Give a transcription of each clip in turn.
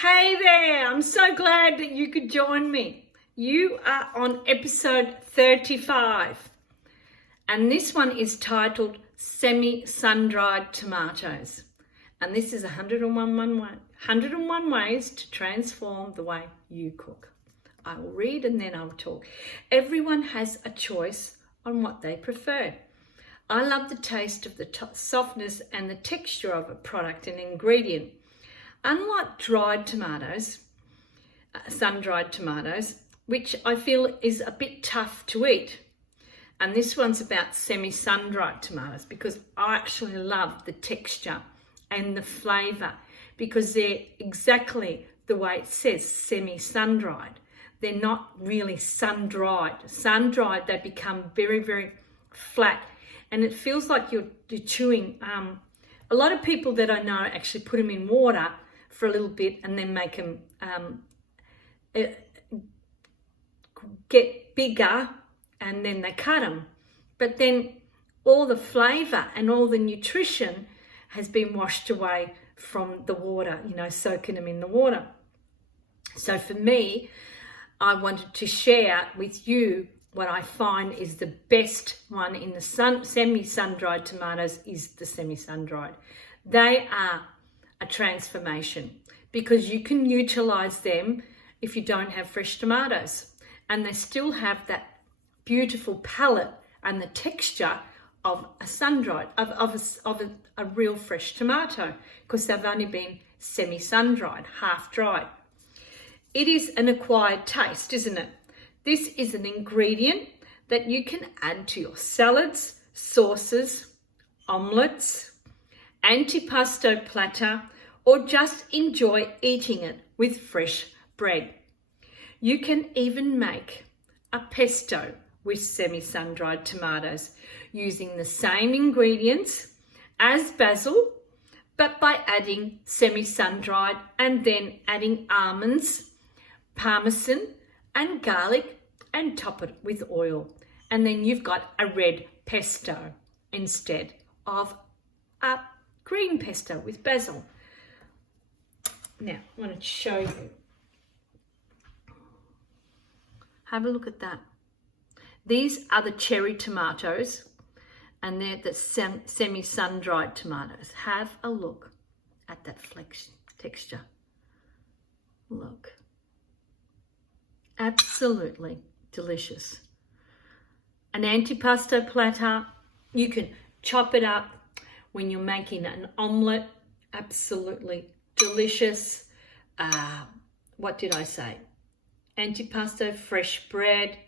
Hey there, I'm so glad that you could join me. You are on episode 35 and this one is titled Semi-Sun-Dried Tomatoes. And this is 101 ways to transform the way you cook. I will read and then I'll talk. Everyone has a choice on what they prefer. I love the taste of the softness and the texture of a product and ingredient. Unlike dried tomatoes, sun-dried tomatoes, which I feel is a bit tough to eat. And this one's about semi-sun-dried tomatoes because I actually love the texture and the flavour because they're exactly the way it says, semi-sun-dried. They're not really sun-dried. Sun-dried, they become very, very flat and it feels like you're chewing. A lot of people that I know actually put them in water for a little bit and then make them get bigger and then they cut them. But then all the flavour and all the nutrition has been washed away from the water, soaking them in the water. So for me, I wanted to share with you what I find is the best one in the semi-sun-dried tomatoes is the semi-sun-dried. They are a transformation because you can utilise them if you don't have fresh tomatoes and they still have that beautiful palette and the texture of a sun-dried, of a real fresh tomato because they've only been semi-sun-dried, half-dried. It is an acquired taste, isn't it? This is an ingredient that you can add to your salads, sauces, omelettes, antipasto platter, or just enjoy eating it with fresh bread. You can even make a pesto with semi-sun-dried tomatoes using the same ingredients as basil, but by adding semi-sun-dried and then adding almonds, parmesan, and garlic and top it with oil. And then you've got a red pesto instead of a green pesto with basil. Now, I want to show you. Have a look at that. These are the cherry tomatoes and they're the semi-sun-dried tomatoes. Have a look at that flex texture. Look. Absolutely delicious. An antipasto platter, you can chop it up when you're making an omelette. Absolutely delicious. What did I say? Antipasto, fresh bread,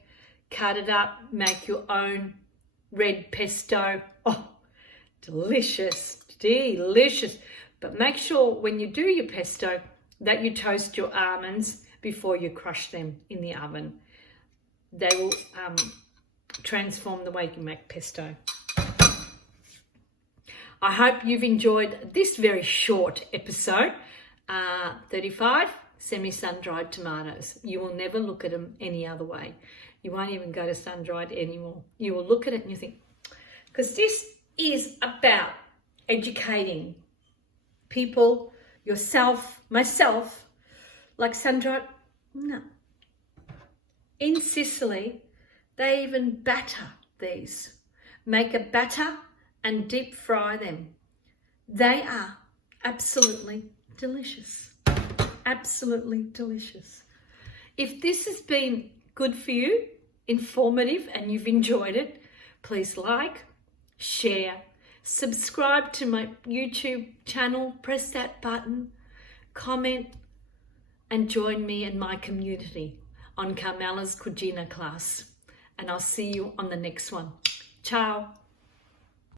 cut it up, make your own red pesto. Oh, delicious, delicious. But make sure when you do your pesto that you toast your almonds before you crush them in the oven. They will transform the way you make pesto. I hope you've enjoyed this very short episode, 35 semi-sun-dried tomatoes. You will never look at them any other way. You won't even go to sun-dried anymore. You will look at it and you think, because this is about educating people, yourself, myself, like sun-dried. No. In Sicily, they even batter these. Make a batter and deep fry them. They are absolutely delicious. Absolutely delicious. If this has been good for you, informative, and you've enjoyed it, please like, share, subscribe to my YouTube channel, press that button, comment, and join me in my community on Carmela's Cucina class. And I'll see you on the next one. Ciao.